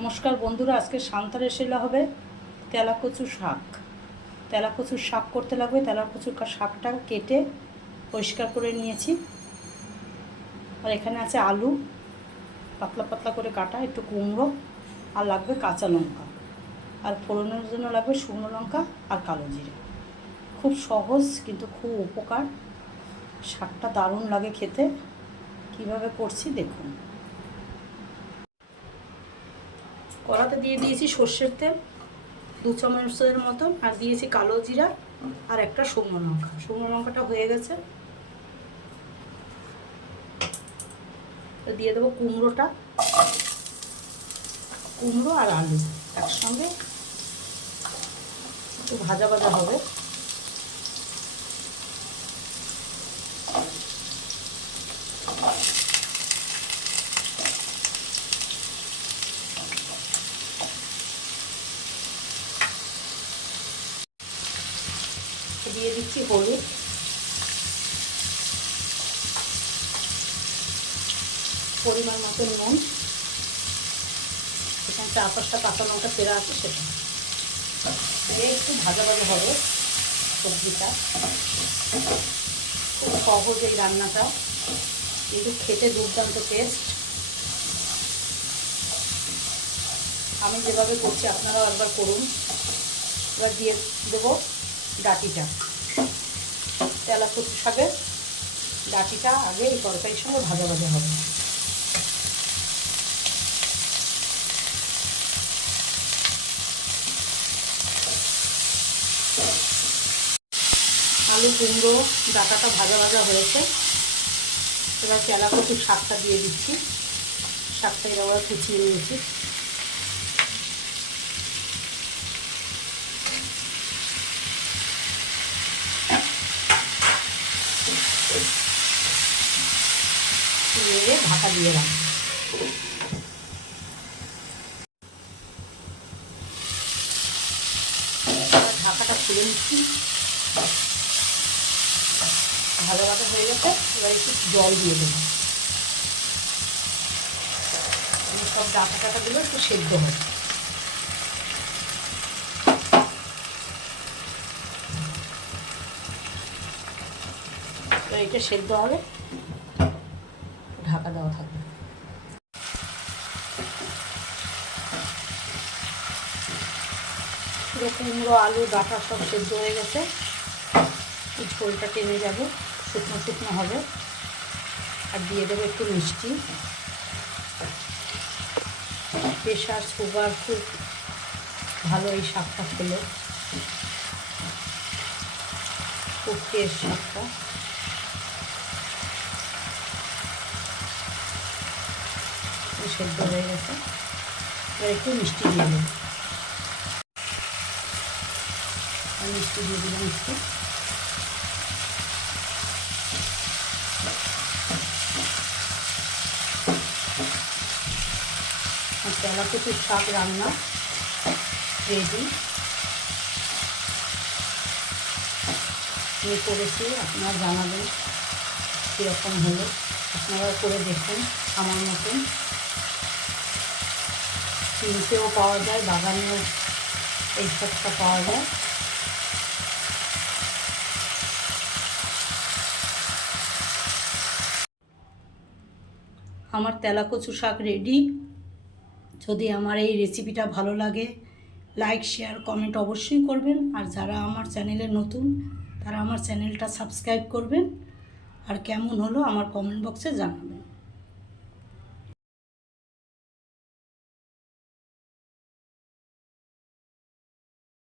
নমস্কার বন্ধুরা, আজকে সান্তার শিলা হবে তেলাকচু শাক। তেলাকচুর শাক করতে লাগবে, তেলাকচুর শাকটা কেটে পরিষ্কার করে নিয়েছি। আর এখানে আছে আলু, পাতলা পাতলা করে কাটা, একটু কুমড়ো, আর লাগবে কাঁচা লঙ্কা। আর ফোড়নের জন্য লাগবে শুকনো লঙ্কা আর কালো জিরে। খুব সহজ, কিন্তু খুব উপকার। শাকটা দারুণ লাগে খেতে। কীভাবে করছি, দেখুন। কড়াতে দিয়ে দিয়েছি সর্ষের তেল, দু চামচের মতন আর দিয়েছি কালো জিরা আর একটা শুকনো লঙ্কা। শুকনো লঙ্কাটা হয়ে গেছে। দিয়ে দেবো কুমড়োটা। কুমড়ো আর আলু একসঙ্গে। একটু ভাজা ভাজা হবে। দিয়ে দিচ্ছি হলুদ। পরিমাণ মতো নুন। এখানে চার পাঁচটা কাঁচা লঙ্কা পেরা আছে সেটা। একটু ভাজা ভাজা হবে সবজিটা। খুব সহজ এই রান্নাটা। কিন্তু খেতে দুর্দান্ত টেস্ট আমি যেভাবে করছি, আপনারাও একবার করুন। এবার দিয়ে দেবো। ডাটিটা তেলা কচু শাকের ডাটিটা আগে এই তরকারির সঙ্গে ভাজা ভাজা হবে। আলু কুমড়ো ডাটাটা ভাজা ভাজা হয়েছে। এবার তেলা কচু শাকটা দিয়ে দিচ্ছি। শাকটা এবার কুচিয়ে নিয়েছি। নেড়ে ঢাকা দিয়ে রাখব ঢাকাটা খুলে নিচ্ছি। ভালো ভালো হয়ে গেছে, এবার একটু জল দিয়ে দেবো। সব ডাটা টাটাগুলো একটু সেদ্ধ হবে। এটা সেদ্ধ হবে। ঢাকা দেওয়া থাকবে। কুমড়ো, আলু, ডাটা সব সেদ্ধ হয়ে গেছে। ঝোলটা টেনে যাবে, শুকনো শুকনো হবে। আর দিয়ে দেবো একটু মিষ্টি। প্রেশার সুগার, খুব ভালো এই শাকটা খেলে। খুব টেস্ট শাকটা। এই সেদ্ধ হয়ে গেছে। এবার একটু মিষ্টি দিয়ে আর মিষ্টি দিয়ে দিলাম একটু। আর তেলা কচুর শাক রান্না রেডি আমি করেছি, আপনারা জানাবেন কীরকম হলো। আপনারা করে দেখুন আমার মতন। কিনতেও পাওয়া যায়, বাগানেও এই সবটা পাওয়া যায়। আমার তেলাকচু শাক রেডি যদি আমার এই রেসিপিটা ভালো লাগে লাইক শেয়ার কমেন্ট অবশ্যই করবেন। আর যারা আমার চ্যানেলে নতুন, তারা আমার চ্যানেলটা সাবস্ক্রাইব করবেন। আর কেমন হলো আমার কমেন্ট বক্সে জানাবেন।